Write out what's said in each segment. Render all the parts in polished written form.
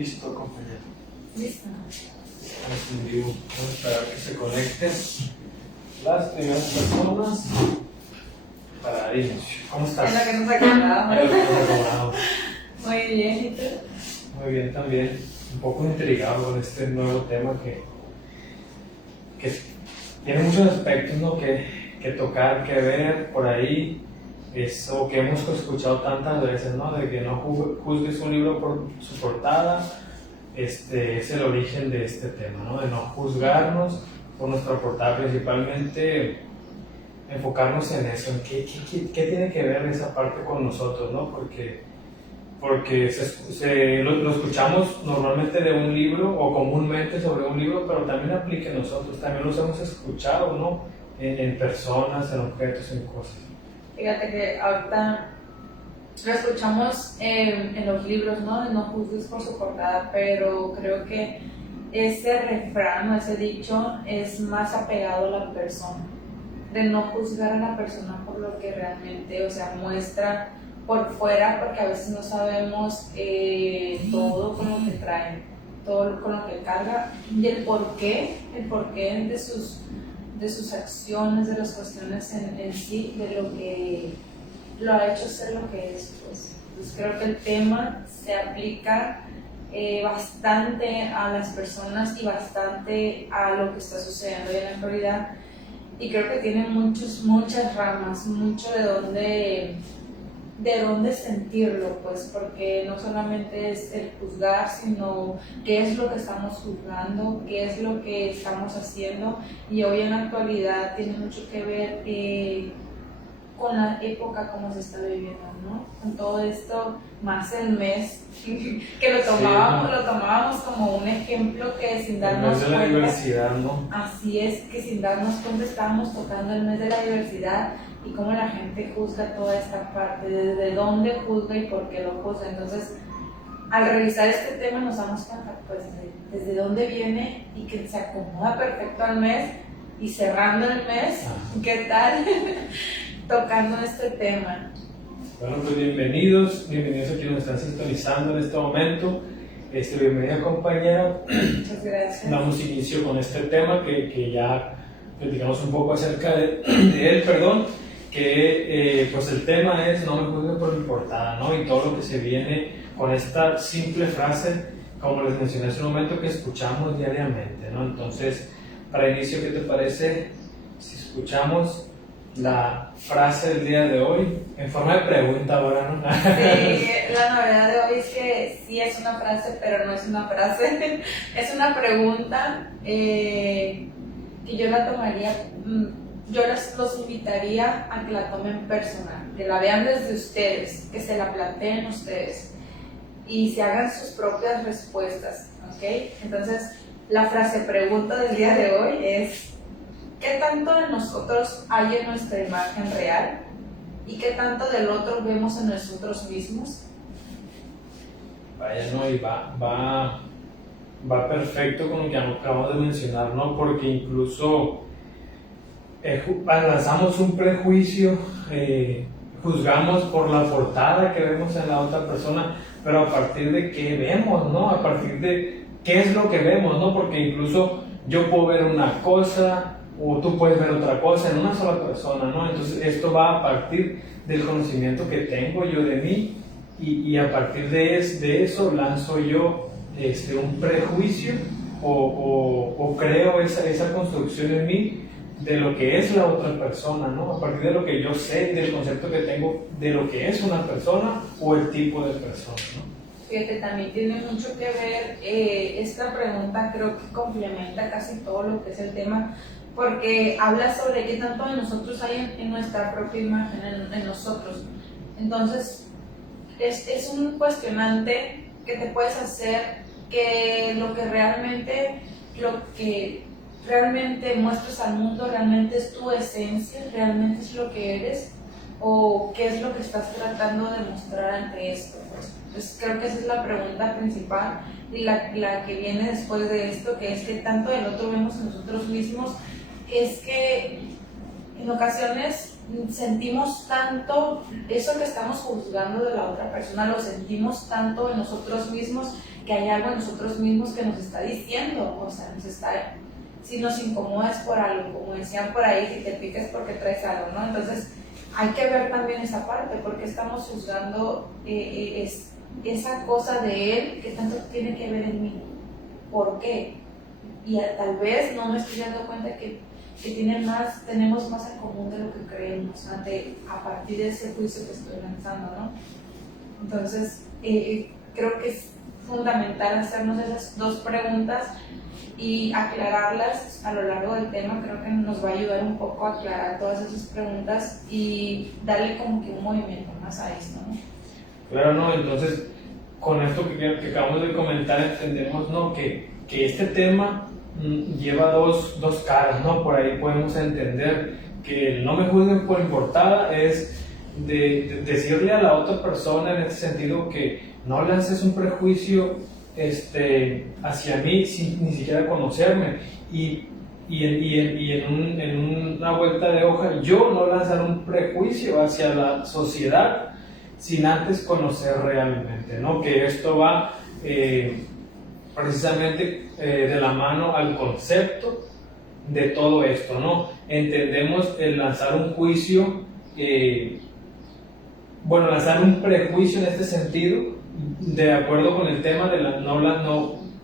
Listo, compañero. Listo. Estamos en vivo. Vamos a esperar que se conecten las primeras personas para dar inicio. ¿Cómo estás? Es lo que nos acordamos. Es lo que nos acordamos. Muy bien, ¿y tú? Muy bien también. Un poco intrigado con este nuevo tema que tiene muchos aspectos, ¿no? que tocar, que ver por ahí. Eso que hemos escuchado tantas veces, ¿no? De que no juzgues un libro por su portada. Es el origen de este tema, ¿no? De no juzgarnos por nuestra portada, principalmente enfocarnos en eso, en qué tiene que ver esa parte con nosotros, ¿no? Porque lo escuchamos normalmente de un libro o comúnmente sobre un libro, pero también aplica en nosotros, también los hemos escuchado, ¿no? En personas, en objetos, en cosas. Fíjate que ahorita lo escuchamos en los libros, ¿no? De no juzgues por su portada, pero creo que ese refrán o ese dicho es más apegado a la persona, de no juzgar a la persona por lo que realmente, o sea, muestra por fuera, porque a veces no sabemos todo con lo que traen, todo con lo que carga y el porqué de sus acciones, de las cuestiones en sí, de lo que lo ha hecho ser lo que es, pues. Entonces creo que el tema se aplica bastante a las personas y bastante a lo que está sucediendo hoy en la actualidad, y creo que tiene muchas ramas, mucho de dónde sentirlo, pues, porque no solamente es el juzgar, sino qué es lo que estamos juzgando, qué es lo que estamos haciendo, y hoy en la actualidad tiene mucho que ver con la época como se está viviendo, ¿no? Con todo esto, más el mes, que lo tomábamos como un ejemplo que sin darnos cuenta. El mes de la diversidad, ¿no? Así es, que sin darnos cuenta estábamos tocando el mes de la diversidad y cómo la gente juzga toda esta parte, desde dónde juzga y por qué lo juzga. Entonces, al revisar este tema nos damos cuenta, pues, desde dónde viene y que se acomoda perfecto al mes, y cerrando el mes, ¿qué tal? Tocando este tema. Bueno, pues bienvenidos a quienes nos están sintonizando en este momento. Bienvenida, compañera. Muchas gracias. Damos inicio con este tema que ya platicamos un poco acerca de él, que pues el tema es no me juzguen por mi portada, ¿no? Y todo lo que se viene con esta simple frase, como les mencioné hace un momento, que escuchamos diariamente, ¿no? Entonces, para inicio, ¿qué te parece si escuchamos la frase del día de hoy en forma de pregunta ahora, ¿no? Sí, la novedad de hoy es que sí es una frase, pero no es una frase, es una pregunta que yo la tomaría, yo los invitaría a que la tomen personal, que la vean desde ustedes, que se la planteen ustedes y se hagan sus propias respuestas, ¿ok? Entonces, la frase pregunta del día de hoy es: ¿qué tanto de nosotros hay en nuestra imagen real? ¿Y qué tanto del otro vemos en nosotros mismos? Vaya, ¿no? Y va perfecto con lo que acabamos de mencionar, ¿no? Porque incluso lanzamos un prejuicio, juzgamos por la portada que vemos en la otra persona, pero a partir de qué vemos, ¿no? A partir de qué es lo que vemos, ¿no? Porque incluso yo puedo ver una cosa, o tú puedes ver otra cosa en una sola persona, ¿no? Entonces esto va a partir del conocimiento que tengo yo de mí, y a partir de eso lanzo yo un prejuicio o creo esa construcción en mí de lo que es la otra persona, ¿no? A partir de lo que yo sé, del concepto que tengo de lo que es una persona o el tipo de persona, ¿no? Fíjate, también tiene mucho que ver, esta pregunta creo que complementa casi todo lo que es el tema, porque habla sobre qué tanto de nosotros hay en nuestra propia imagen, en nosotros. Entonces, es un cuestionante que te puedes hacer, que lo que realmente muestras al mundo realmente es tu esencia, realmente es lo que eres, o qué es lo que estás tratando de mostrar ante esto, pues. Entonces creo que esa es la pregunta principal, y la que viene después de esto, que es que tanto del otro vemos en nosotros mismos. Es que en ocasiones sentimos tanto, eso que estamos juzgando de la otra persona, lo sentimos tanto en nosotros mismos, que hay algo en nosotros mismos que nos está diciendo, o sea, si nos incomoda es por algo, como decían por ahí, si te pica es porque traes algo, ¿no? Entonces, hay que ver también esa parte, porque estamos juzgando esa cosa de él que tanto tiene que ver en mí. ¿Por qué? Y tal vez no me estoy dando cuenta que tenemos más en común de lo que creemos a partir de ese juicio que estoy lanzando, ¿no? Entonces, creo que es fundamental hacernos esas dos preguntas y aclararlas a lo largo del tema. Creo que nos va a ayudar un poco a aclarar todas esas preguntas y darle como que un movimiento más a esto, ¿no? Claro, ¿no? Entonces, con esto que acabamos de comentar, entendemos, ¿no?, que este tema lleva dos caras, ¿no? Por ahí podemos entender que el no me juzguen por mi portada es de decirle a la otra persona en este sentido que no lances un prejuicio hacia mí sin ni siquiera conocerme, y en una vuelta de hoja yo no lanzar un prejuicio hacia la sociedad sin antes conocer realmente, ¿no? Que esto va precisamente de la mano al concepto de todo esto, ¿no? Entendemos el lanzar un juicio, lanzar un prejuicio en este sentido, de acuerdo con el tema de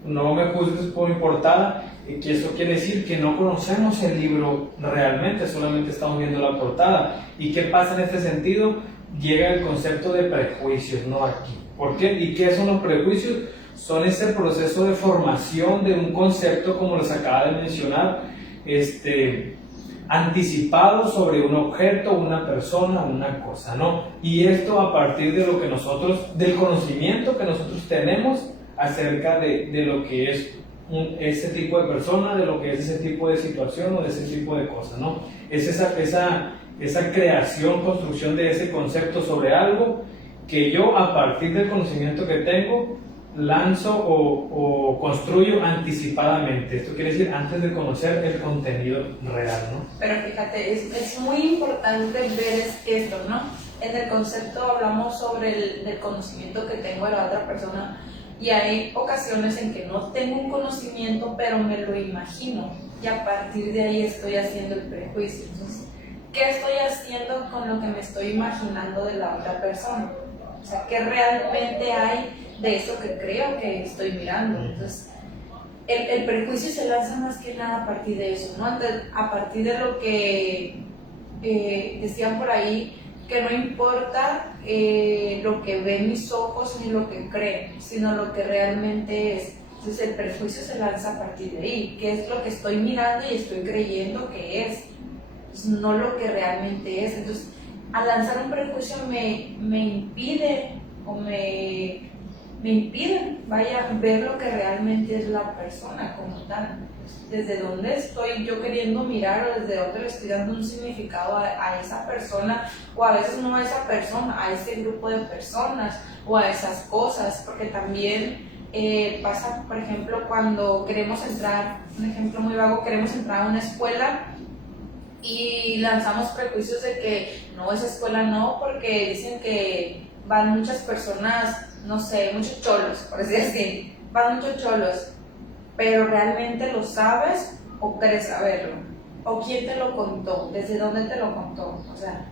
no me juzgues por mi portada, que eso quiere decir que no conocemos el libro realmente, solamente estamos viendo la portada. ¿Y qué pasa en este sentido? Llega el concepto de prejuicios, ¿no? Aquí. ¿Por qué? ¿Y qué son los prejuicios? Son ese proceso de formación de un concepto, como les acaba de mencionar, anticipado sobre un objeto, una persona, una cosa, ¿no? Y esto a partir de lo que del conocimiento que nosotros tenemos acerca de lo que es ese tipo de persona, de lo que es ese tipo de situación o de ese tipo de cosa, ¿no? Es esa creación, construcción de ese concepto sobre algo que yo, a partir del conocimiento que tengo, lanzo o construyo anticipadamente. Esto quiere decir antes de conocer el contenido real, ¿no? Pero fíjate, es muy importante ver esto, ¿no? En el concepto hablamos sobre el conocimiento que tengo de la otra persona, y hay ocasiones en que no tengo un conocimiento, pero me lo imagino, y a partir de ahí estoy haciendo el prejuicio. Entonces, ¿qué estoy haciendo con lo que me estoy imaginando de la otra persona? O sea, ¿qué realmente hay de eso que creo que estoy mirando? Entonces, el prejuicio se lanza más que nada a partir de eso, ¿no? A partir de lo que decían por ahí, que no importa lo que ven mis ojos ni lo que creen, sino lo que realmente es. Entonces, el prejuicio se lanza a partir de ahí. ¿Qué es lo que estoy mirando y estoy creyendo que es? Pues no lo que realmente es. Entonces, al lanzar un prejuicio me impide ver lo que realmente es la persona como tal. Desde dónde estoy yo queriendo mirar, o desde dónde le estoy dando un significado a esa persona, o a veces no a esa persona, a ese grupo de personas o a esas cosas, porque también pasa, por ejemplo, cuando queremos entrar, un ejemplo muy vago, queremos entrar a una escuela y lanzamos prejuicios de que no, esa escuela no, porque dicen que van muchas personas, no sé, muchos cholos, por decir así, van muchos cholos, pero ¿realmente lo sabes o crees saberlo? ¿O quién te lo contó? ¿Desde dónde te lo contó? O sea,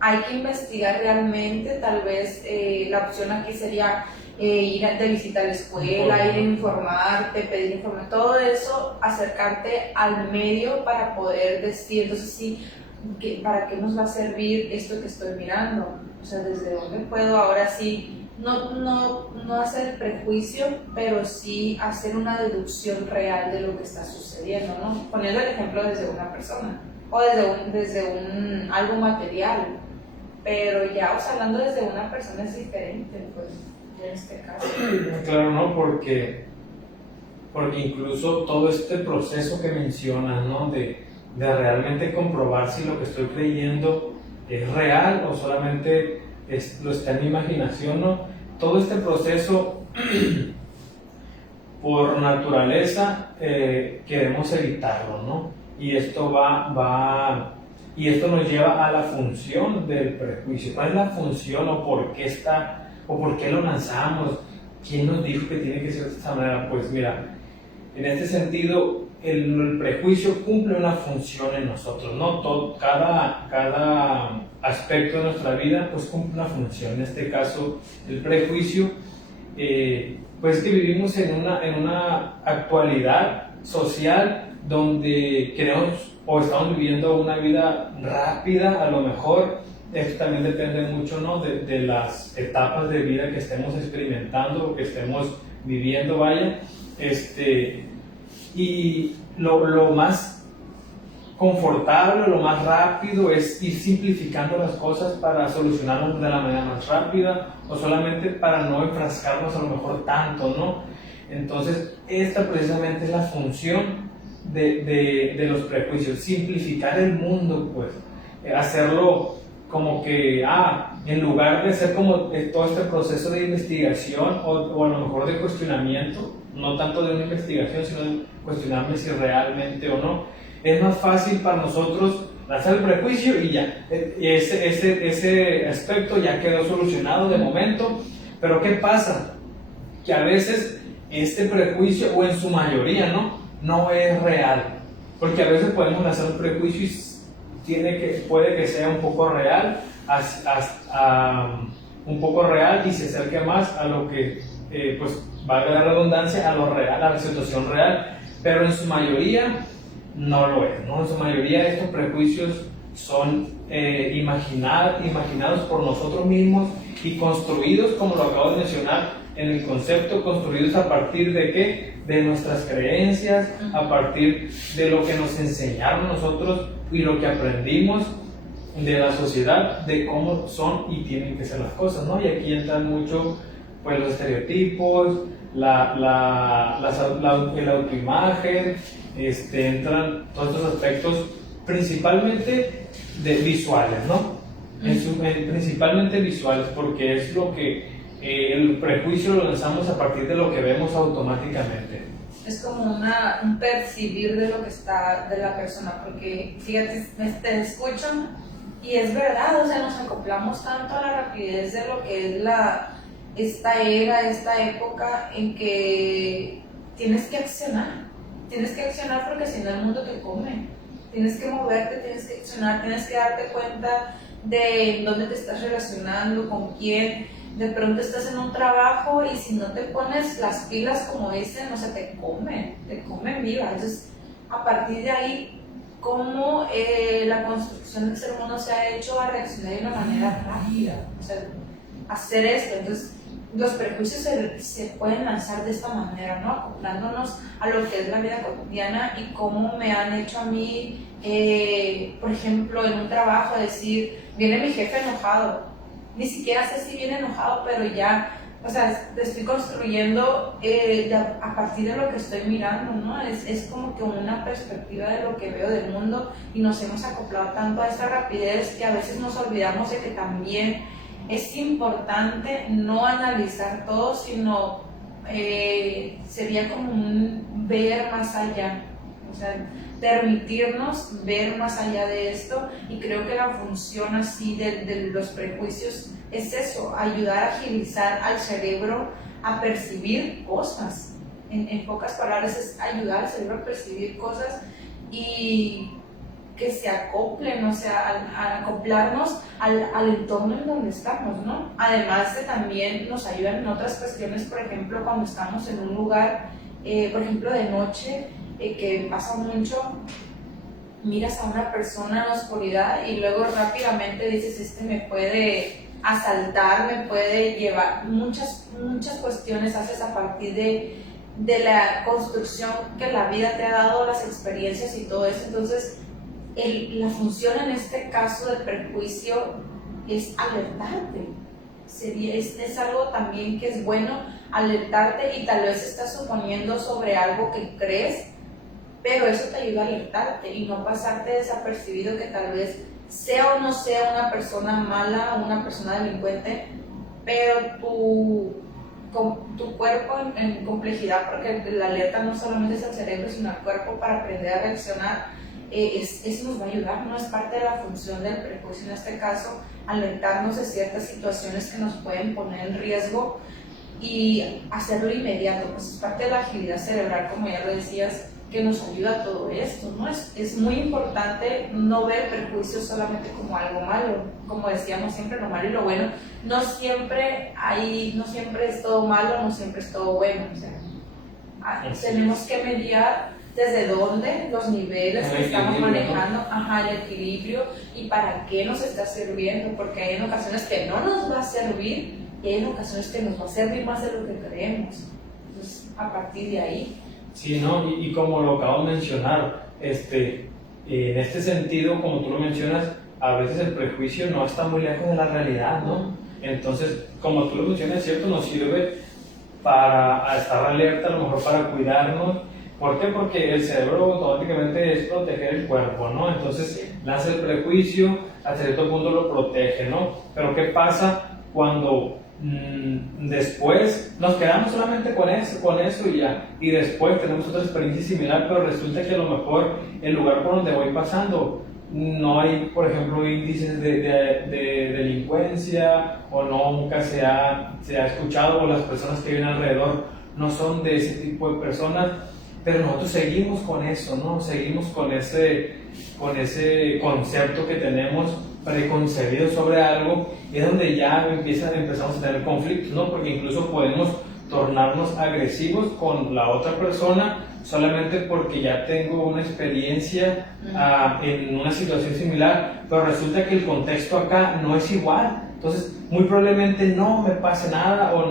hay que investigar realmente. Tal vez la opción aquí sería ir de visita a la escuela, ir a informarte, pedir información, todo eso, acercarte al medio para poder decir, entonces sí, ¿para qué nos va a servir esto que estoy mirando? O sea, ¿desde dónde puedo ahora sí? No hacer el prejuicio, pero sí hacer una deducción real de lo que está sucediendo, ¿no? Poniendo el ejemplo desde una persona o desde algo material, pero ya, o sea, hablando desde una persona es diferente, pues, en este caso. Claro, ¿no? Porque incluso todo este proceso que mencionas, ¿no? De realmente comprobar si lo que estoy creyendo es real o solamente lo está en mi imaginación, ¿no? Todo este proceso, por naturaleza, queremos evitarlo, ¿no? Y esto Y esto nos lleva a la función del prejuicio. ¿Cuál es la función o por qué está, o por qué lo lanzamos? ¿Quién nos dijo que tiene que ser de esta manera? Pues mira, en este sentido, el prejuicio cumple una función en nosotros, ¿no? Cada aspecto de nuestra vida pues cumple una función. En este caso, el prejuicio, pues que vivimos en una actualidad social donde queremos o estamos viviendo una vida rápida, a lo mejor. Esto también depende mucho, ¿no? de las etapas de vida que estemos experimentando o que estemos viviendo, vaya. Y lo más confortable, lo más rápido es ir simplificando las cosas para solucionarlas de la manera más rápida o solamente para no enfrascarnos a lo mejor tanto, ¿no? Entonces, esta precisamente es la función de los prejuicios, simplificar el mundo, pues, hacerlo como que, en lugar de ser como todo este proceso de investigación o a lo mejor de cuestionamiento, no tanto de una investigación, sino de cuestionarme si realmente o no, es más fácil para nosotros lanzar el prejuicio y ya, ese aspecto ya quedó solucionado de momento. Pero ¿qué pasa? Que a veces este prejuicio, o en su mayoría, no es real, porque a veces podemos lanzar un prejuicio y puede que sea un poco real, un poco real, y se acerque más a lo que, pues valga la redundancia, a lo real, a la situación real, pero en su mayoría no lo es, ¿no? En su mayoría estos prejuicios son imaginados por nosotros mismos y construidos, como lo acabo de mencionar en el concepto, construidos a partir de ¿qué? De nuestras creencias, a partir de lo que nos enseñaron nosotros y lo que aprendimos de la sociedad, de cómo son y tienen que ser las cosas, ¿no? Y aquí entran mucho pues los estereotipos, la autoimagen, entran todos estos aspectos principalmente visuales, ¿no? Principalmente visuales, porque es lo que el prejuicio lo lanzamos a partir de lo que vemos automáticamente. Es como un percibir de lo que está de la persona, porque fíjate, te escuchan y es verdad, o sea, nos acoplamos tanto a la rapidez de lo que es esta era, esta época en que tienes que accionar porque si no el mundo te come, tienes que moverte, tienes que accionar, tienes que darte cuenta de dónde te estás relacionando, con quién. De pronto estás en un trabajo y si no te pones las pilas, como dicen, o sea, te comen viva. Entonces, a partir de ahí, cómo la construcción del ser humano se ha hecho a reaccionar de una manera rápida, o sea, hacer esto. Entonces, los prejuicios se pueden lanzar de esta manera, ¿no? Acoplándonos a lo que es la vida cotidiana y cómo me han hecho a mí, por ejemplo, en un trabajo, decir, viene mi jefe enojado. Ni siquiera sé si viene enojado, pero ya, o sea, estoy construyendo a partir de lo que estoy mirando, ¿no? Es como que una perspectiva de lo que veo del mundo y nos hemos acoplado tanto a esta rapidez que a veces nos olvidamos de que también es importante no analizar todo, sino sería como un ver más allá, o sea, permitirnos ver más allá de esto. Y creo que la función así de los prejuicios es eso, ayudar a agilizar al cerebro a percibir cosas. En pocas palabras, es ayudar al cerebro a percibir cosas y que se acoplen, o sea, a acoplarnos al entorno en donde estamos, ¿no? Además de también nos ayudan en otras cuestiones, por ejemplo, cuando estamos en un lugar, por ejemplo, de noche, que pasa mucho, miras a una persona en la oscuridad y luego rápidamente dices, me puede asaltar, me puede llevar, muchas cuestiones haces a partir de la construcción que la vida te ha dado, las experiencias y todo eso. Entonces, la función en este caso del prejuicio es alertarte. Es algo también que es bueno alertarte, y tal vez estás suponiendo sobre algo que crees, pero eso te ayuda a alertarte y no pasarte desapercibido que tal vez sea o no sea una persona mala o una persona delincuente, pero tu cuerpo en complejidad, porque la alerta no solamente es el cerebro, sino el cuerpo para aprender a reaccionar, eso nos va a ayudar, no es parte de la función del prejuicio en este caso, alertarnos de ciertas situaciones que nos pueden poner en riesgo y hacerlo inmediato, pues es parte de la agilidad cerebral, como ya lo decías, que nos ayuda a todo esto, ¿no? Es muy importante no ver prejuicios solamente como algo malo, como decíamos siempre, lo malo y lo bueno, no siempre es todo malo, no siempre es todo bueno, o sea, tenemos que mediar desde dónde, los niveles que estamos manejando, el equilibrio y para qué nos está sirviendo, porque hay en ocasiones que no nos va a servir y hay en ocasiones que nos va a servir más de lo que creemos. Entonces, a partir de ahí. Sí, ¿no? Y como lo acabo de mencionar, en este sentido, como tú lo mencionas, a veces el prejuicio no está muy lejos de la realidad, ¿no? Entonces, como tú lo mencionas, es cierto, nos sirve para estar alerta, a lo mejor para cuidarnos. ¿Por qué? Porque el cerebro automáticamente es proteger el cuerpo, ¿no? Entonces, nace el prejuicio, a cierto punto lo protege, ¿no? Pero ¿qué pasa cuando después nos quedamos solamente con eso y ya? Y después tenemos otra experiencia similar, pero resulta que a lo mejor el lugar por donde voy pasando no hay, por ejemplo, índices de delincuencia, o nunca se ha escuchado, o las personas que viven alrededor no son de ese tipo de personas, pero nosotros seguimos con eso, ¿no? Seguimos con ese concepto que tenemos preconcebido sobre algo, y es donde ya empezamos a tener conflictos, ¿no? Porque incluso podemos tornarnos agresivos con la otra persona solamente porque ya tengo una experiencia en una situación similar, pero resulta que el contexto acá no es igual, entonces muy probablemente no me pase nada o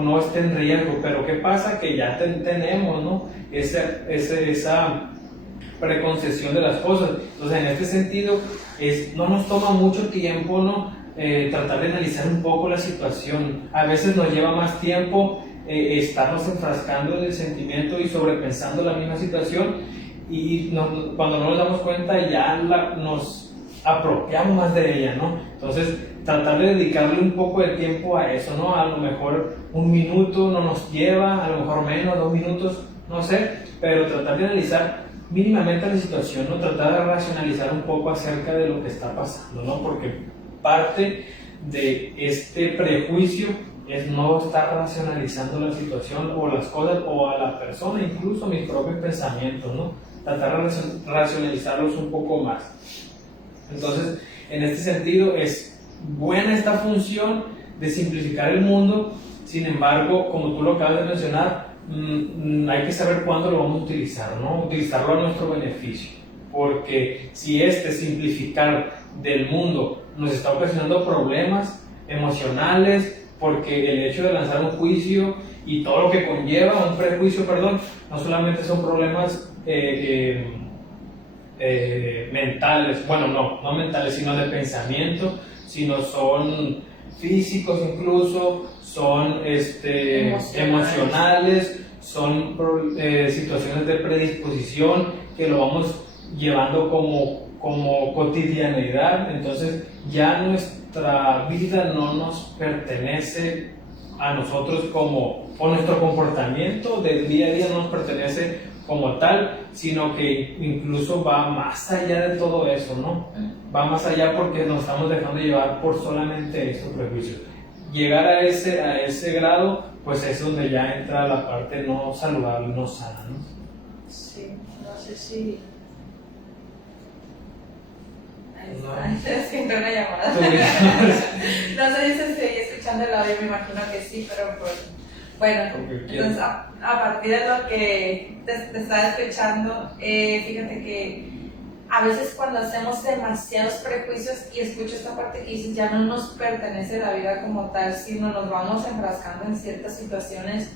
no esté en riesgo, pero ¿qué pasa? Que ya tenemos, ¿no? esa preconcepción de las cosas. Entonces, en este sentido, no nos toma mucho tiempo, ¿no? Tratar de analizar un poco la situación. A veces nos lleva más tiempo estarnos enfrascando en el sentimiento y sobrepensando la misma situación, y cuando no nos damos cuenta ya nos apropiamos más de ella, ¿no? Entonces, tratar de dedicarle un poco de tiempo a eso, ¿no? A lo mejor 1 minuto no nos lleva, a lo mejor menos, 2 minutos, no sé, pero tratar de analizar mínimamente la situación, ¿no? Tratar de racionalizar un poco acerca de lo que está pasando, ¿no? Porque parte de este prejuicio es no estar racionalizando la situación o las cosas o a la persona, incluso mis propios pensamientos, ¿no? Tratar de racionalizarlos un poco más. Entonces, en este sentido, es buena esta función de simplificar el mundo. Sin embargo, como tú lo acabas de mencionar, hay que saber cuándo lo vamos a utilizar, ¿no? Utilizarlo a nuestro beneficio, porque si simplificar del mundo nos está ocasionando problemas emocionales, porque el hecho de lanzar un juicio y todo lo que conlleva un prejuicio, no solamente son problemas mentales, bueno, no mentales, sino de pensamiento, sino son físicos, incluso son emocionales, son situaciones de predisposición que lo vamos llevando como cotidianidad. Entonces ya nuestra vida no nos pertenece a nosotros o nuestro comportamiento del día a día no nos pertenece como tal, sino que incluso va más allá de todo eso, ¿no? Va más allá porque nos estamos dejando llevar por solamente esos prejuicios. Llegar a ese grado, pues es donde ya entra la parte no saludable, no sana, ¿no? Sí, no sé si... No. Es que entró una llamada. No sé si se sigue escuchando el audio, me imagino que sí, pero pues... Bueno, entonces a partir de lo que te estaba escuchando, fíjate que a veces cuando hacemos demasiados prejuicios, y escucho esta parte que dices, ya no nos pertenece la vida como tal, sino nos vamos enfrascando en ciertas situaciones,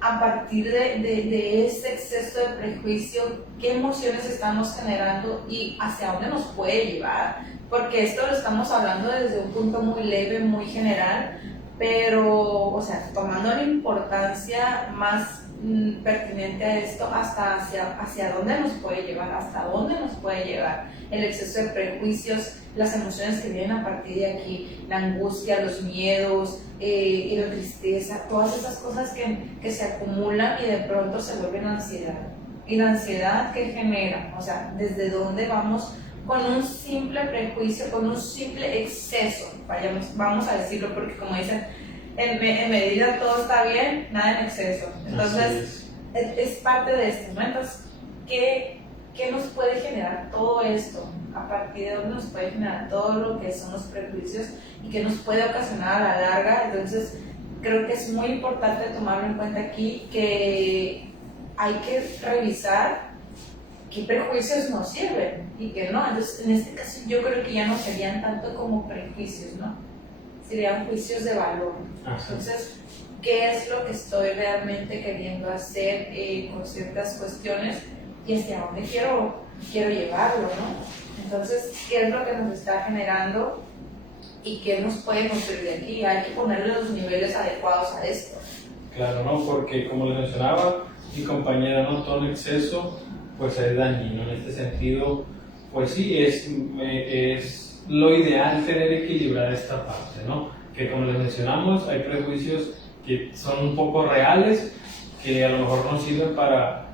a partir de ese exceso de prejuicio, ¿qué emociones estamos generando y hacia dónde nos puede llevar? Porque esto lo estamos hablando desde un punto muy leve, muy general, pero, o sea, tomando la importancia más pertinente a esto, hasta hacia dónde nos puede llevar, hasta dónde nos puede llevar el exceso de prejuicios, las emociones que vienen a partir de aquí, la angustia, los miedos, y la tristeza, todas esas cosas que se acumulan y de pronto se vuelven ansiedad. y la ansiedad que genera, o sea, desde dónde vamos con un simple prejuicio, con un simple exceso, vamos a decirlo, porque como dicen, en medida todo está bien, nada en exceso. Entonces, es parte de esto, ¿no? Entonces, ¿qué nos puede generar todo esto? A partir de dónde nos puede generar todo lo que son los prejuicios y que nos puede ocasionar a la larga. Entonces, creo que es muy importante tomarlo en cuenta aquí, que hay que revisar qué prejuicios nos sirven y qué no. Entonces, en este caso, yo creo que ya no serían tanto como prejuicios, ¿no? Serían juicios de valor. Entonces, ¿qué es lo que estoy realmente queriendo hacer con ciertas cuestiones y hacia dónde quiero llevarlo, ¿no? Entonces, ¿qué es lo que nos está generando y qué nos puede construir de aquí? Hay que ponerle los niveles adecuados a esto. Claro, ¿no? Porque como les mencionaba mi compañera, ¿no? Todo en exceso pues es dañino. En este sentido, pues sí, es lo ideal tener equilibrada esta parte, ¿no? Que como les mencionamos, hay prejuicios que son un poco reales, que a lo mejor nos sirven para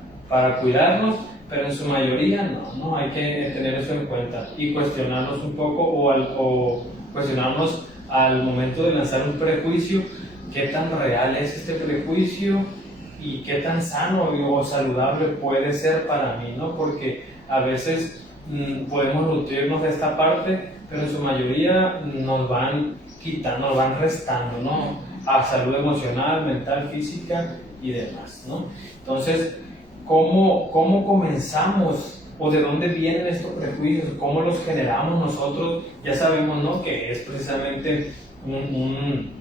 cuidarnos, pero en su mayoría no, hay que tener eso en cuenta y cuestionarnos un poco o cuestionarnos al momento de lanzar un prejuicio, qué tan real es este prejuicio y qué tan sano o saludable puede ser para mí, ¿no? Porque a veces podemos nutrirnos de esta parte, pero en su mayoría nos van quitando, nos van restando, ¿no? A salud emocional, mental, física y demás, ¿no? Entonces, ¿cómo comenzamos o de dónde vienen estos prejuicios? ¿Cómo los generamos nosotros? Ya sabemos, ¿no? Que es precisamente un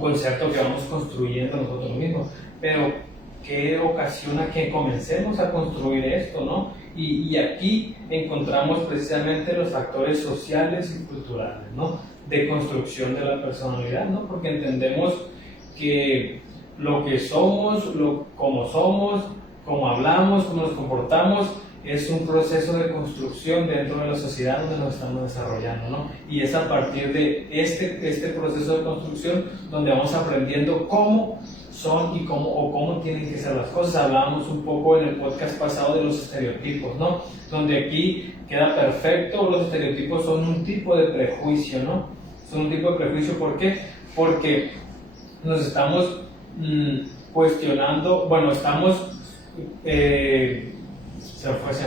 concepto que vamos construyendo nosotros mismos, pero ¿qué ocasiona que comencemos a construir esto, no? Y aquí encontramos precisamente los factores sociales y culturales, ¿no? De construcción de la personalidad, ¿no? Porque entendemos que lo que somos, cómo hablamos, cómo nos comportamos, es un proceso de construcción dentro de la sociedad donde nos estamos desarrollando, ¿no? Y es a partir de este proceso de construcción donde vamos aprendiendo cómo son y cómo tienen que ser las cosas. Hablábamos un poco en el podcast pasado de los estereotipos, ¿no? Donde aquí queda perfecto, los estereotipos son un tipo de prejuicio, ¿no? Son un tipo de prejuicio, ¿por qué? Porque nos estamos cuestionando, bueno, estamos... se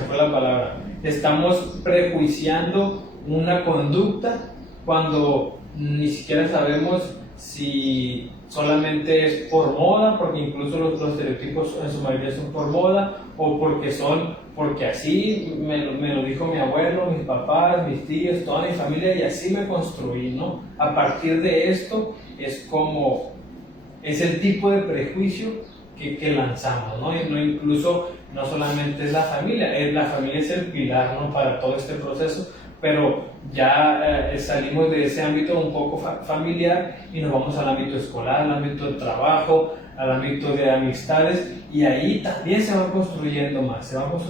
fue la palabra. Estamos prejuiciando una conducta cuando ni siquiera sabemos si solamente es por moda, porque incluso los estereotipos en su mayoría son por moda, o porque así me lo dijo mi abuelo, mis papás, mis tíos, toda mi familia, y así me construí, ¿no? A partir de esto es el tipo de prejuicio que lanzamos, ¿no? Incluso no solamente es la familia es el pilar, ¿no? Para todo este proceso, pero ya salimos de ese ámbito un poco familiar y nos vamos al ámbito escolar, al ámbito de trabajo, al ámbito de amistades, y ahí también se va construyendo más, ¿no?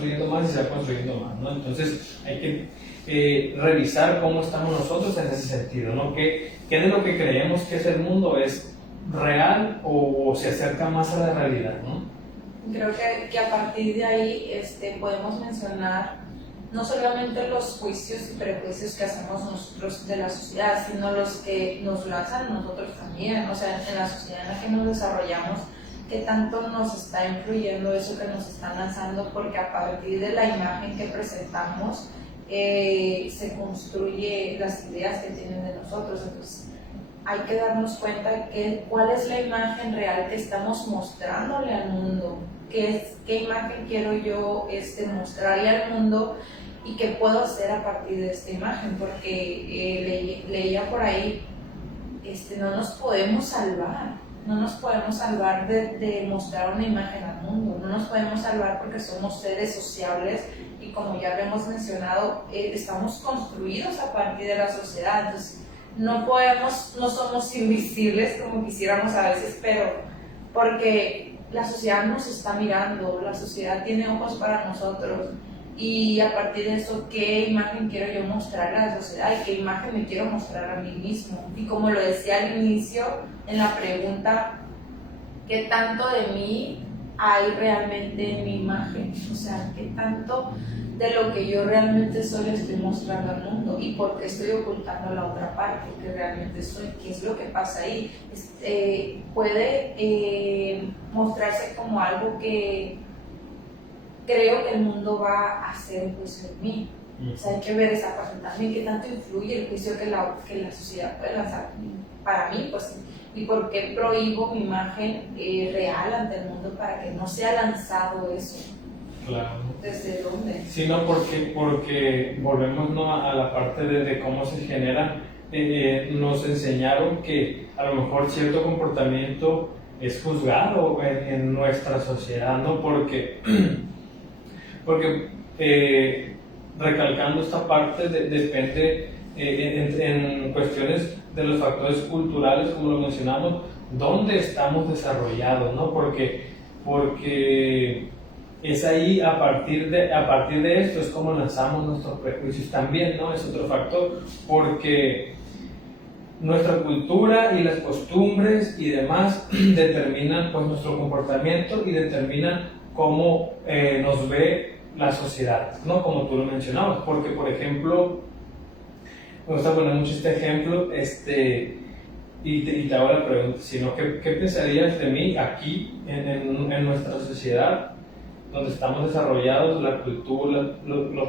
Entonces hay que revisar cómo estamos nosotros en ese sentido, ¿no? ¿Qué de lo que creemos que es el mundo es real o se acerca más a la realidad, ¿no? Creo que a partir de ahí podemos mencionar no solamente los juicios y prejuicios que hacemos nosotros de la sociedad, sino los que nos lanzan nosotros también, o sea, en la sociedad en la que nos desarrollamos, qué tanto nos está influyendo eso que nos están lanzando, porque a partir de la imagen que presentamos se construye las ideas que tienen de nosotros. Entonces, hay que darnos cuenta cuál es la imagen real que estamos mostrándole al mundo, qué imagen quiero yo mostrarle al mundo y qué puedo hacer a partir de esta imagen, porque leía por ahí, no nos podemos salvar de mostrar una imagen al mundo, no nos podemos salvar porque somos seres sociables y como ya lo hemos mencionado, estamos construidos a partir de la sociedad. Entonces, no somos invisibles como quisiéramos a veces, pero porque la sociedad nos está mirando, la sociedad tiene ojos para nosotros, y a partir de eso, ¿qué imagen quiero yo mostrar a la sociedad y qué imagen me quiero mostrar a mí mismo? Y como lo decía al inicio en la pregunta, ¿qué tanto de mí hay realmente en mi imagen, o sea, qué tanto de lo que yo realmente soy le estoy mostrando al mundo y por qué estoy ocultando la otra parte que realmente soy, qué es lo que pasa ahí. Puede mostrarse como algo que creo que el mundo va a hacer juicio en mí. O sea, hay que ver esa parte también, qué tanto influye el juicio que la sociedad puede lanzar para mí, pues, y por qué prohíbo mi imagen real ante el mundo para que no sea lanzado eso. Claro. ¿Desde dónde? Sí, no, porque volvemos, ¿no?, a la parte de cómo se genera. Nos enseñaron que a lo mejor cierto comportamiento es juzgado en nuestra sociedad, ¿no? Porque recalcando esta parte, depende en cuestiones de los factores culturales, como lo mencionamos, dónde estamos desarrollados, ¿no? Porque es ahí, a partir de esto, es como lanzamos nuestros prejuicios también, ¿no? Es otro factor, porque nuestra cultura y las costumbres y demás determinan, pues, nuestro comportamiento y determinan cómo nos ve la sociedad, ¿no? Como tú lo mencionabas, porque, por ejemplo, me gusta poner mucho este ejemplo, y te hago la pregunta, sino, ¿qué pensarías de mí aquí en nuestra sociedad, donde estamos desarrollados, la cultura,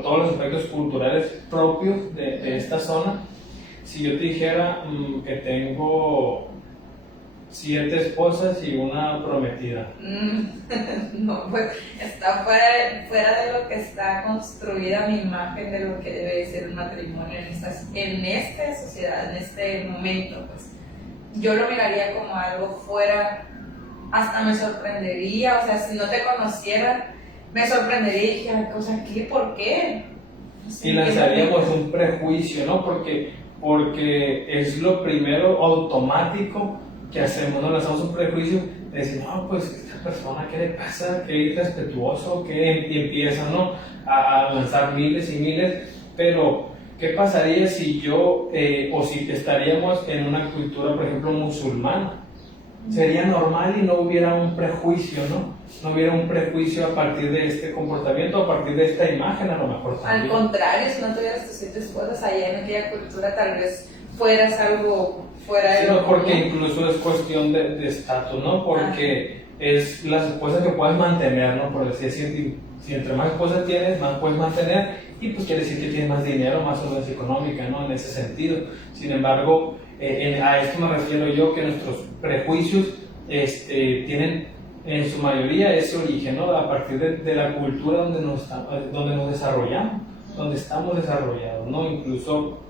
todos los aspectos culturales propios de esta zona? Si yo te dijera que tengo 7 esposas y una prometida. No, pues está fuera de lo que está construida mi imagen de lo que debe ser un matrimonio en esta sociedad, en este momento. Pues yo lo miraría como algo fuera, hasta me sorprendería, o sea, si no te conociera, me sorprendería y dijera, o sea, ¿qué? ¿Por qué? No sé, y lanzaríamos un prejuicio, ¿no? Porque es lo primero automático que hacemos, ¿no? Lanzamos un prejuicio de decir, no, pues esta persona, ¿qué le pasa? ¿Qué irrespetuoso? Y empiezan, ¿no?, a lanzar miles y miles. Pero ¿qué pasaría si yo, o si estaríamos en una cultura, por ejemplo, musulmana? Sería normal y no hubiera un prejuicio, ¿no? No hubiera un prejuicio a partir de este comportamiento, a partir de esta imagen, a lo mejor también. Al contrario, si no tuvieras tus 7 esposas allá en aquella cultura, tal vez fueras algo fuera de lo porque común. incluso es cuestión de estatus, ¿no? Porque es las esposas que puedes mantener, ¿no? Por decir, si entre más esposas tienes, más puedes mantener, y pues quiere decir que tienes más dinero, más solvencia económica, ¿no? En ese sentido. Sin embargo, a esto me refiero yo, que nuestros prejuicios tienen en su mayoría ese origen, ¿no? A partir de la cultura donde nos desarrollamos, donde estamos desarrollados, ¿no? Incluso,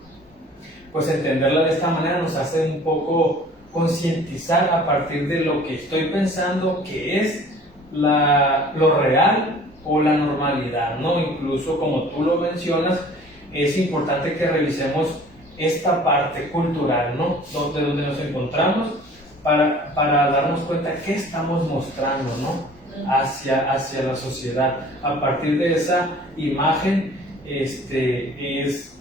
pues, entenderla de esta manera nos hace un poco concientizar a partir de lo que estoy pensando que es lo real o la normalidad, ¿no? Incluso, como tú lo mencionas, es importante que revisemos esta parte cultural, ¿no? Donde nos encontramos, para darnos cuenta qué estamos mostrando, ¿no?, hacia la sociedad. A partir de esa imagen, es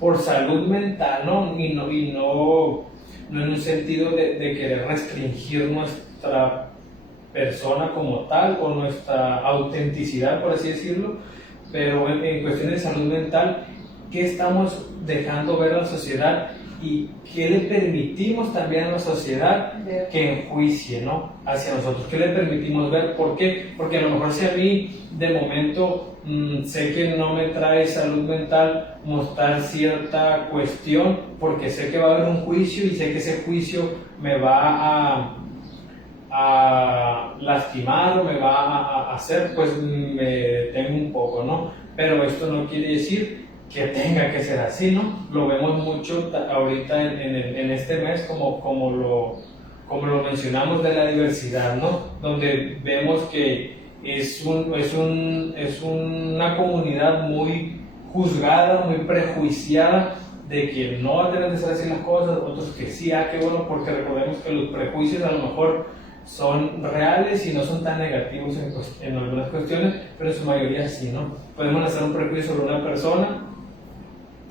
por salud mental, ¿no? Y no en un sentido de querer restringir nuestra persona como tal, o nuestra autenticidad, por así decirlo, pero en cuestiones de salud mental, ¿qué estamos dejando ver a la sociedad y qué le permitimos también a la sociedad que enjuicie, ¿no?, hacia nosotros? ¿Qué le permitimos ver? ¿Por qué? Porque a lo mejor, si a mí de momento sé que no me trae salud mental mostrar cierta cuestión, porque sé que va a haber un juicio y sé que ese juicio me va a lastimar o me va a hacer, pues me detengo un poco, ¿no? Pero esto no quiere decir que tenga que ser así, ¿no? Lo vemos mucho ahorita en este mes, como lo mencionamos, de la diversidad, ¿no? Donde vemos que es una comunidad muy juzgada, muy prejuiciada, de que no deben de ser así las cosas, otros que sí, qué bueno, porque recordemos que los prejuicios a lo mejor son reales y no son tan negativos en algunas cuestiones, pero en su mayoría sí, ¿no? Podemos hacer un prejuicio sobre una persona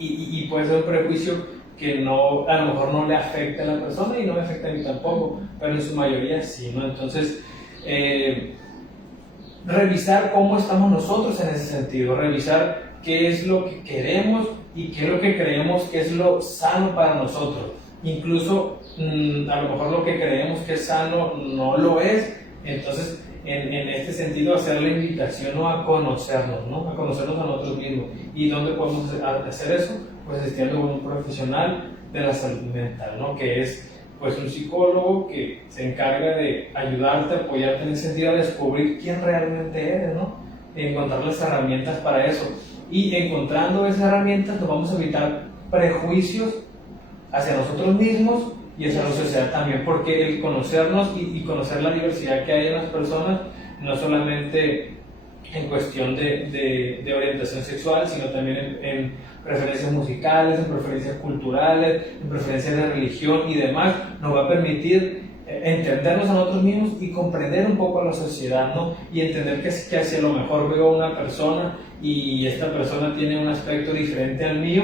y puede ser un prejuicio que a lo mejor no le afecta a la persona y no me afecta a mí tampoco, pero en su mayoría sí, ¿no? Entonces, revisar cómo estamos nosotros en ese sentido, revisar qué es lo que queremos y qué es lo que creemos que es lo sano para nosotros. Incluso a lo mejor lo que creemos que es sano no lo es. Entonces en este sentido hacer la invitación, ¿no?, a conocernos, ¿no?, a conocernos a nosotros mismos. ¿Y dónde podemos hacer eso? Pues asistiendo con un profesional de la salud mental, ¿no?, que es pues un psicólogo que se encarga de ayudarte, apoyarte en ese sentido, a descubrir quién realmente eres, ¿no?, encontrar las herramientas para eso. Y encontrando esas herramientas nos vamos a evitar prejuicios hacia nosotros mismos y hacia la sociedad también, porque el conocernos y conocer la diversidad que hay en las personas, no solamente en cuestión de orientación sexual, sino también en preferencias musicales, en preferencias culturales, en preferencias de religión y demás, nos va a permitir entendernos a nosotros mismos y comprender un poco a la sociedad, ¿no? Y entender que si a lo mejor veo a una persona y esta persona tiene un aspecto diferente al mío,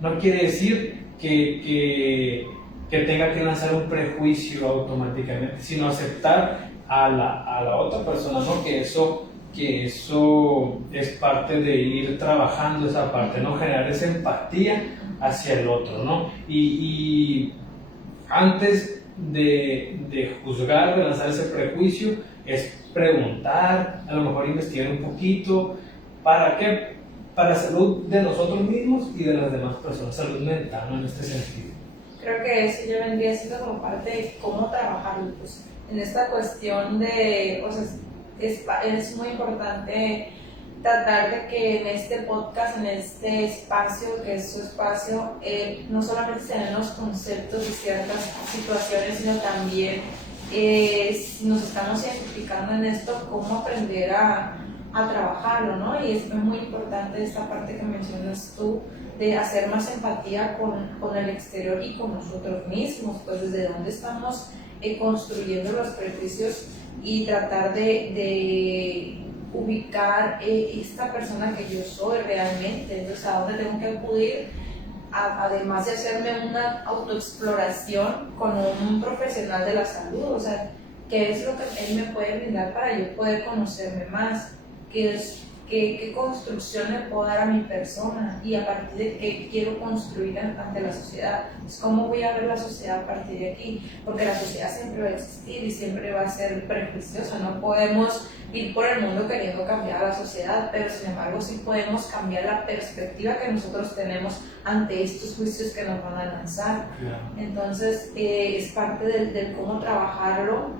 no quiere decir que tenga que lanzar un prejuicio automáticamente, sino aceptar a la otra persona, ¿no? Que eso es parte de ir trabajando esa parte, ¿no? Generar esa empatía hacia el otro, ¿no? Y antes de juzgar, de lanzar ese prejuicio, es preguntar, a lo mejor investigar un poquito. ¿Para qué? Para salud de nosotros mismos y de las demás personas, salud mental, ¿no?, en este sentido. Creo que eso ya vendría siendo como parte de cómo trabajarlo, pues, en esta cuestión de, o sea, es muy importante tratar de que en este podcast, en este espacio, que es su espacio, no solamente se den los conceptos de ciertas situaciones, sino también si nos estamos identificando en esto, cómo aprender a trabajarlo, ¿no? Y es muy importante esta parte que mencionas tú, de hacer más empatía con el exterior y con nosotros mismos, pues desde dónde estamos construyendo los prejuicios y tratar de ubicar esta persona que yo soy realmente, entonces a dónde tengo que acudir, además de hacerme una autoexploración con un profesional de la salud, o sea, qué es lo que él me puede brindar para yo poder conocerme más, qué construcción le puedo dar a mi persona y a partir de qué quiero construir ante la sociedad. Pues, ¿cómo voy a ver la sociedad a partir de aquí? Porque la sociedad siempre va a existir y siempre va a ser prejuiciosa. No podemos ir por el mundo queriendo cambiar a la sociedad, pero sin embargo sí podemos cambiar la perspectiva que nosotros tenemos ante estos juicios que nos van a lanzar. Entonces es parte del cómo trabajarlo.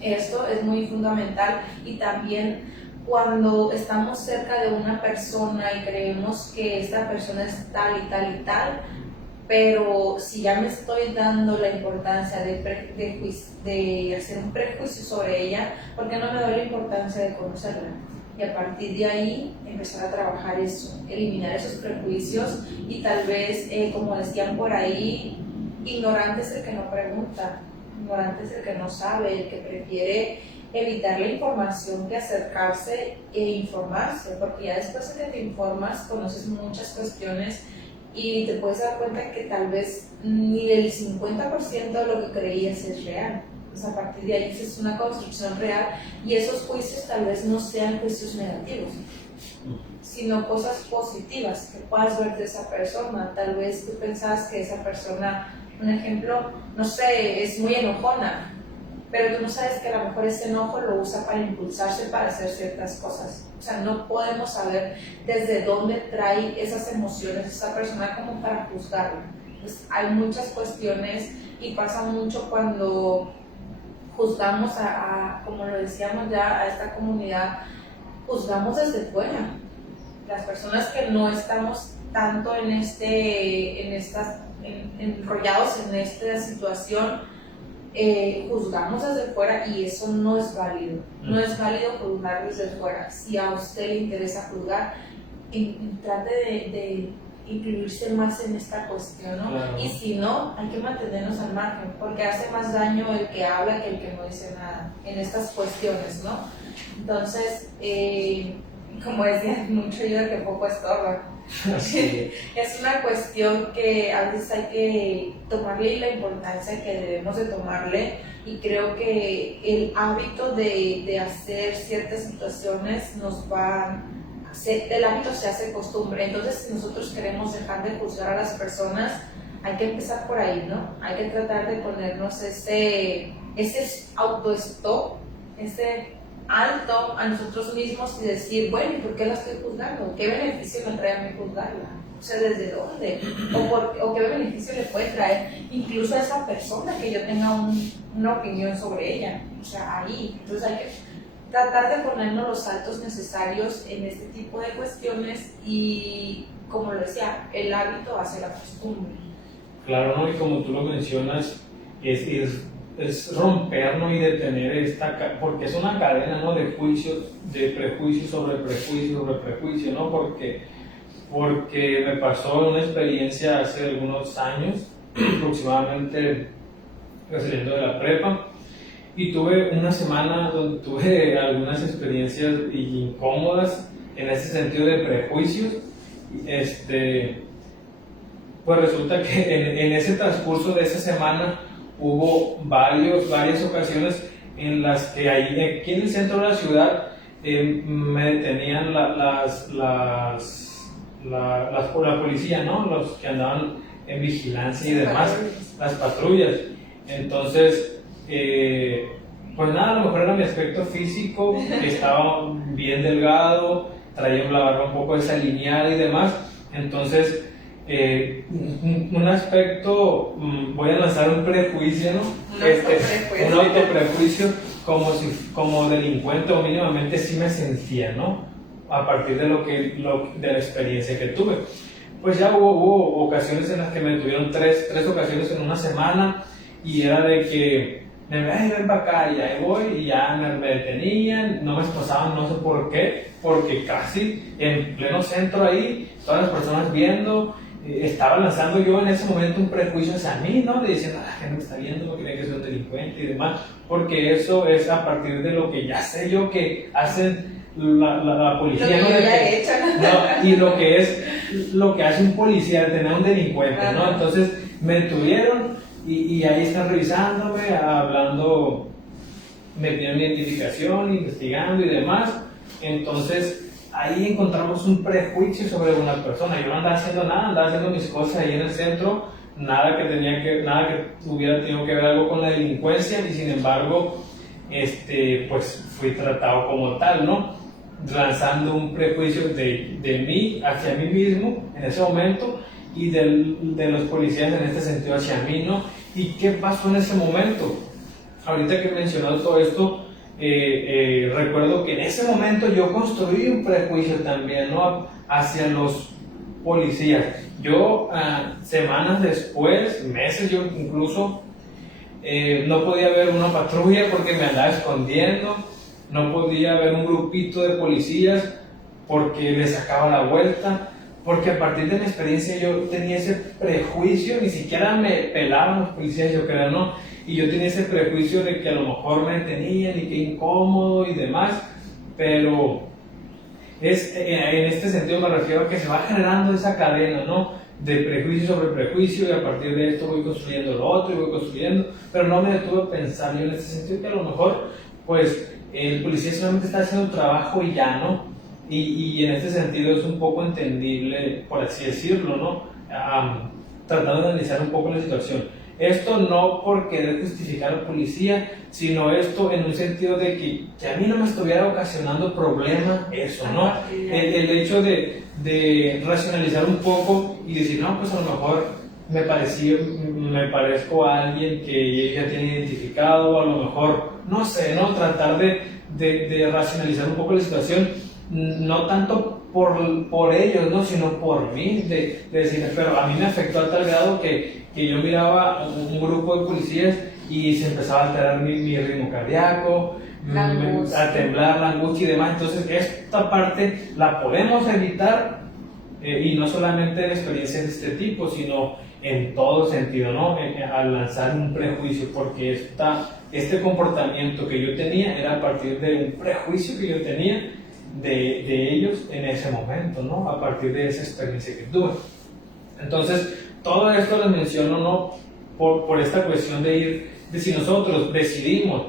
Esto es muy fundamental. Y también cuando estamos cerca de una persona y creemos que esta persona es tal y tal y tal, pero si ya me estoy dando la importancia de hacer un prejuicio sobre ella, ¿por qué no me doy la importancia de conocerla? Y a partir de ahí empezar a trabajar eso, eliminar esos prejuicios y tal vez, como decían por ahí, ignorante es el que no pregunta, ignorante es el que no sabe, el que prefiere evitar la información que acercarse e informarse, porque ya después de que te informas conoces muchas cuestiones y te puedes dar cuenta que tal vez ni el 50% de lo que creías es real. Pues a partir de ahí es una construcción real y esos juicios tal vez no sean juicios negativos, sino cosas positivas que puedas ver de esa persona. Tal vez tú pensabas que esa persona, un ejemplo, no sé, es muy enojona, pero tú no sabes que a lo mejor ese enojo lo usa para impulsarse para hacer ciertas cosas. O sea, no podemos saber desde dónde trae esas emociones esa persona como para juzgarla. Pues hay muchas cuestiones y pasa mucho cuando juzgamos como lo decíamos ya, a esta comunidad, juzgamos desde fuera. Las personas que no estamos tanto enrollados en esta situación, juzgamos desde fuera y eso no es válido. No es válido juzgar desde fuera. Si a usted le interesa juzgar, trate de incluirse más en esta cuestión, ¿no? Claro. Y si no, hay que mantenernos al margen, porque hace más daño el que habla que el que no dice nada en estas cuestiones, ¿no? Entonces, como decía, mucho ayuda que poco estorba. Así Es una cuestión que a veces hay que tomarle la importancia que debemos de tomarle, y creo que el hábito de hacer ciertas situaciones el hábito se hace costumbre. Entonces, si nosotros queremos dejar de juzgar a las personas, hay que empezar por ahí, ¿no? Hay que tratar de ponernos ese auto-stop, ese alto a nosotros mismos y decir, bueno, ¿y por qué la estoy juzgando? ¿Qué beneficio me trae a mí juzgarla? O sea, ¿desde dónde? ¿O qué beneficio le puede traer incluso a esa persona que yo tenga una opinión sobre ella? O sea, ahí. Entonces hay que tratar de ponernos los saltos necesarios en este tipo de cuestiones y, como lo decía, el hábito hace la costumbre. claro, ¿no? Y como tú lo mencionas, es romper, ¿no? Y detener porque es una cadena, ¿no? De juicios, de prejuicio sobre prejuicio sobre prejuicio, ¿no? Porque me pasó una experiencia hace algunos años, aproximadamente saliendo de la prepa, y tuve una semana donde tuve algunas experiencias incómodas en ese sentido de prejuicios. Pues resulta que en ese transcurso de esa semana hubo varias ocasiones en las que aquí en el centro de la ciudad me detenían la policía, ¿no? Los que andaban en vigilancia y demás, las patrullas. Entonces, pues nada, a lo mejor era mi aspecto físico, estaba bien delgado, traía la barba un poco desalineada y demás. Entonces, un aspecto, voy a lanzar un prejuicio, ¿no? Un autoprejuicio, como delincuente o mínimamente sí me sentía, ¿no? A partir de la experiencia que tuve. Pues ya hubo ocasiones en las que me tuvieron tres ocasiones en una semana, y era de que ven para acá, y ahí voy, y ya me detenían, no me esposaban, no sé por qué, porque casi en pleno centro ahí, todas las personas viendo, estaba lanzando yo en ese momento un prejuicio hacia mí, ¿no? De decir, la gente me está viendo, no cree que soy un delincuente y demás, porque eso es a partir de lo que ya sé yo que hacen la policía, lo que ¿no? Ya he hecho, ¿no? Y lo que hace un policía, de tener un delincuente, ¿no? Entonces me detuvieron y ahí están revisándome, hablando, me pidieron mi identificación, investigando y demás. Entonces ahí encontramos un prejuicio sobre una persona. Yo no andaba haciendo nada, andaba haciendo mis cosas ahí en el centro, nada que hubiera tenido que ver algo con la delincuencia, y sin embargo, pues fui tratado como tal, ¿no? Lanzando un prejuicio de mí hacia mí mismo en ese momento, y de los policías en este sentido hacia mí, ¿no? ¿Y qué pasó en ese momento? Ahorita que he mencionado todo esto, recuerdo que en ese momento yo construí un prejuicio también, ¿no? Hacia los policías. Yo, semanas después, meses yo incluso, no podía ver una patrulla porque me andaba escondiendo, no podía ver un grupito de policías porque les sacaba la vuelta, porque a partir de mi experiencia yo tenía ese prejuicio, ni siquiera me pelaban los policías, yo creo, ¿no? Y yo tenía ese prejuicio de que a lo mejor me detenían y que incómodo y demás, pero en este sentido me refiero a que se va generando esa cadena, ¿no? De prejuicio sobre prejuicio, y a partir de esto voy construyendo lo otro y voy construyendo, pero no me detuve a pensar yo en este sentido que a lo mejor, pues, el policía solamente está haciendo un trabajo y ya, ¿no? Y en este sentido es un poco entendible, por así decirlo, ¿no? Tratando de analizar un poco la situación. Esto no por querer justificar al policía, sino esto en un sentido de que a mí no me estuviera ocasionando problema eso, ¿no? El hecho de racionalizar un poco y decir, no, pues a lo mejor me parezco a alguien que ella tiene identificado, a lo mejor, no sé, ¿no? Tratar de racionalizar un poco la situación, no tanto por ellos, ¿no? Sino por mí, de decir, pero a mí me afectó a tal grado que yo miraba un grupo de policías y se empezaba a alterar mi ritmo cardíaco, a temblar, la angustia y demás. Entonces esta parte la podemos evitar, y no solamente en experiencias de este tipo, sino en todo sentido, ¿no? Al lanzar un prejuicio, porque este comportamiento que yo tenía era a partir de un prejuicio que yo tenía de ellos en ese momento, ¿no? A partir de esa experiencia que tuve. Entonces, todo esto les menciono, ¿no? Por esta cuestión de si nosotros decidimos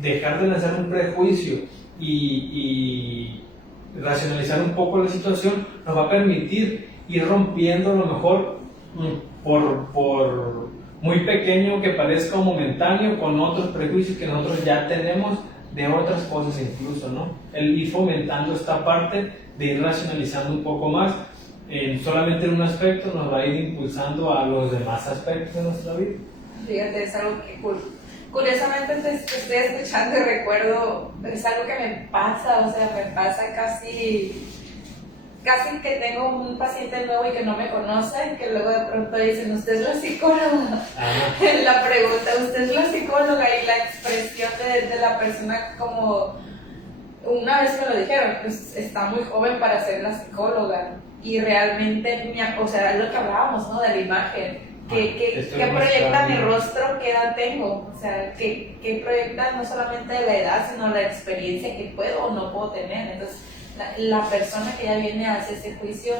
dejar de lanzar un prejuicio y racionalizar un poco la situación, nos va a permitir ir rompiendo a lo mejor por muy pequeño que parezca o momentáneo con otros prejuicios que nosotros ya tenemos de otras cosas incluso, ¿no? El ir fomentando esta parte de ir racionalizando un poco más, solamente en un aspecto nos va a ir impulsando a los demás aspectos de nuestra vida. Fíjate, es algo que curiosamente te estoy escuchando y recuerdo, es algo que me pasa, o sea, me pasa casi que tengo un paciente nuevo y que no me conoce, que luego de pronto dicen, ¿usted es la psicóloga? La pregunta, ¿usted es la psicóloga? Y la expresión de la persona, como una vez me lo dijeron, pues está muy joven para ser la psicóloga. Y realmente, o sea, es lo que hablábamos, ¿no? De la imagen. ¿Qué proyecta mi rostro? ¿Qué edad tengo? O sea, ¿qué proyecta no solamente la edad, sino la experiencia que puedo o no puedo tener? Entonces, la persona que ya viene hace ese juicio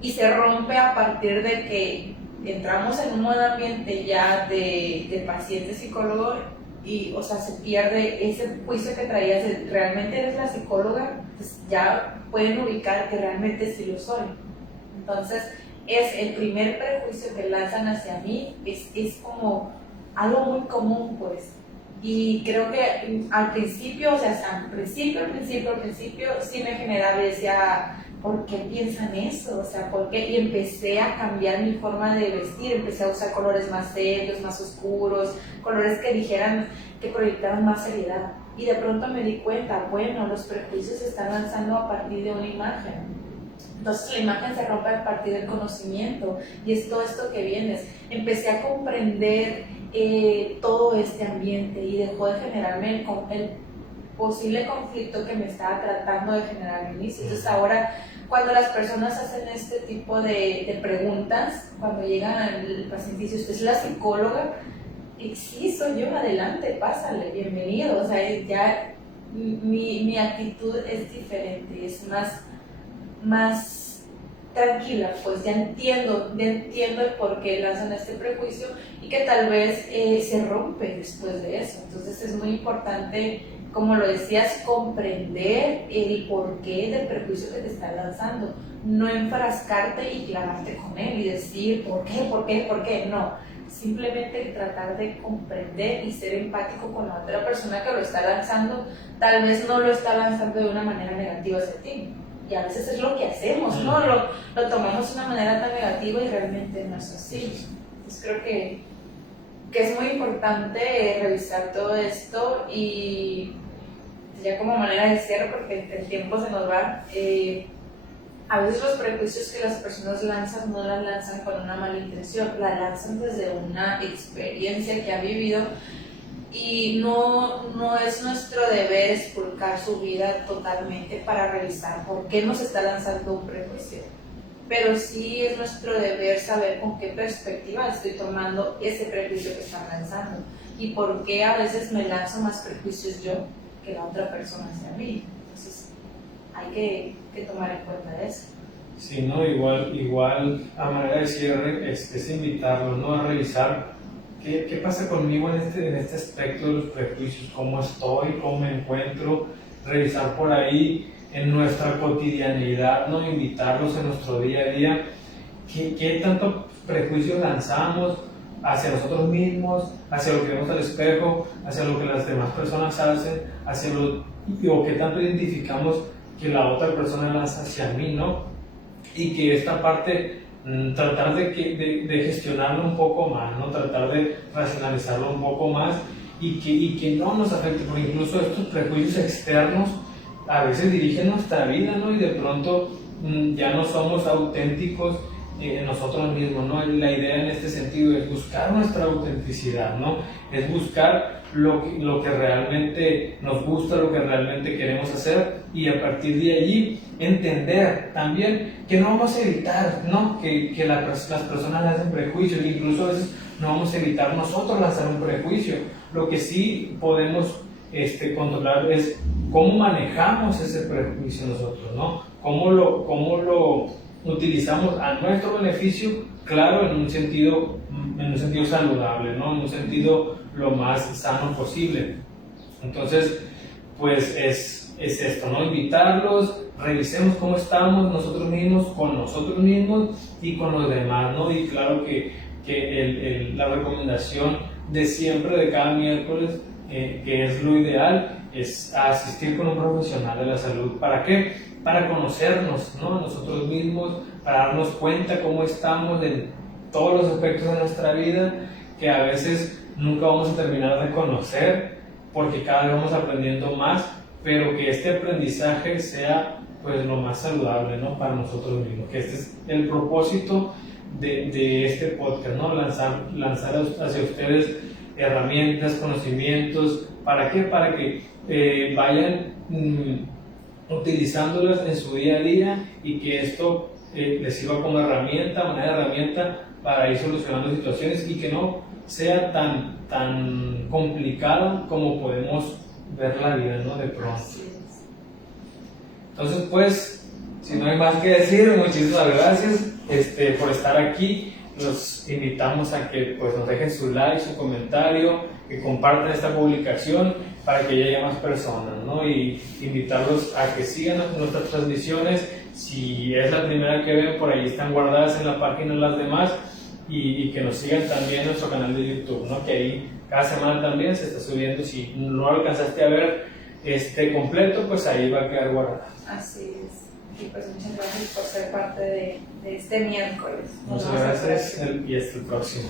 y se rompe a partir de que entramos en un buen ambiente ya de paciente psicólogo y, o sea, se pierde ese juicio que traías de ¿realmente eres la psicóloga? Pues ya pueden ubicar que realmente sí lo soy. Entonces, es el primer prejuicio que lanzan hacia mí, es como algo muy común, pues. Y creo que al principio, o sea, al principio sí me generaba y decía, ¿por qué piensan eso? O sea, ¿por qué? Y empecé a cambiar mi forma de vestir, empecé a usar colores más serios, más oscuros, colores que dijeran, que proyectaran más seriedad. Y de pronto me di cuenta, bueno, los prejuicios se están lanzando a partir de una imagen. Entonces la imagen se rompe a partir del conocimiento y es todo esto que vienes. Empecé a comprender todo este ambiente y dejó de generarme el posible conflicto que me estaba tratando de generar al inicio. Entonces ahora cuando las personas hacen este tipo de preguntas, cuando llegan el paciente y dice, ¿usted es la psicóloga? Sí, soy yo, adelante, pásale, bienvenido. O sea, ya mi actitud es diferente, es más tranquila, pues ya entiendo el por qué lanzan este prejuicio y que tal vez se rompe después de eso. Entonces es muy importante, como lo decías, comprender el porqué del prejuicio que te está lanzando, no enfrascarte y clavarte con él y decir ¿por qué? No, simplemente tratar de comprender y ser empático con la otra persona que lo está lanzando. Tal vez no lo está lanzando de una manera negativa hacia ti. Y a veces es lo que hacemos, ¿no? Lo tomamos de una manera tan negativa y realmente no es así. Entonces creo que es muy importante revisar todo esto y ya como manera de cierre, porque el tiempo se nos va, a veces los prejuicios que las personas lanzan no las lanzan con una mala intención, la lanzan desde una experiencia que ha vivido. Y no es nuestro deber expulcar su vida totalmente para revisar por qué nos está lanzando un prejuicio, pero sí es nuestro deber saber con qué perspectiva estoy tomando ese prejuicio que están lanzando y por qué a veces me lanzo más prejuicios yo que la otra persona hacia mí. Entonces hay que tomar en cuenta eso. Sí, ¿no? Igual a manera de cierre es invitarlos, ¿no? A revisar ¿qué pasa conmigo en este aspecto de los prejuicios? ¿Cómo estoy? ¿Cómo me encuentro? Revisar por ahí en nuestra cotidianidad, ¿no? Invitarlos en nuestro día a día. ¿Qué tanto prejuicios lanzamos hacia nosotros mismos, hacia lo que vemos al espejo, hacia lo que las demás personas hacen, o qué tanto identificamos que la otra persona lanza hacia mí, ¿no? Y que esta parte tratar de gestionarlo un poco más, ¿no? Tratar de racionalizarlo un poco más y que no nos afecte, porque incluso estos prejuicios externos a veces dirigen nuestra vida, ¿no? Y de pronto ya no somos auténticos nosotros mismos, ¿no? La idea en este sentido es buscar nuestra autenticidad, ¿no? Es buscar lo que realmente nos gusta, lo que realmente queremos hacer y a partir de allí entender también que no vamos a evitar, ¿no? que las personas lancen prejuicios, incluso a veces no vamos a evitar nosotros lanzar un prejuicio. Lo que sí podemos controlar es cómo manejamos ese prejuicio nosotros, ¿no? Cómo lo utilizamos a nuestro beneficio, claro, en un sentido saludable, ¿no? En un sentido lo más sano posible. Entonces, pues es esto, ¿no? Invitarlos, revisemos cómo estamos nosotros mismos, con nosotros mismos y con los demás, ¿no? Y claro que la recomendación de siempre, de cada miércoles, que es lo ideal, es asistir con un profesional de la salud. ¿Para qué? Para conocernos, ¿no? Nosotros mismos, para darnos cuenta cómo estamos en todos los aspectos de nuestra vida, que a veces nunca vamos a terminar de conocer, porque cada vez vamos aprendiendo más, pero que este aprendizaje sea pues lo más saludable, ¿no? Para nosotros mismos, que este es el propósito de este podcast, ¿no? Lanzar hacia ustedes herramientas, conocimientos. ¿Para qué? Para que vayan utilizándolas en su día a día y que esto les sirva como herramienta, una herramienta para ir solucionando situaciones y que no sea tan complicada como podemos ver la vida, ¿no? De pronto. Entonces, pues, si no hay más que decir, muchísimas gracias por estar aquí. Los invitamos a que pues, nos dejen su like, su comentario, que compartan esta publicación para que llegue a más personas, ¿no? Y invitarlos a que sigan nuestras transmisiones. Si es la primera que ven, por ahí están guardadas en la página las demás, y que nos sigan también en nuestro canal de YouTube, ¿no? Que ahí cada semana también se está subiendo. Si no lo alcanzaste a ver completo, pues ahí va a quedar guardado. Así es. Y pues muchas gracias por ser parte de este miércoles. Muchas gracias y hasta el próximo.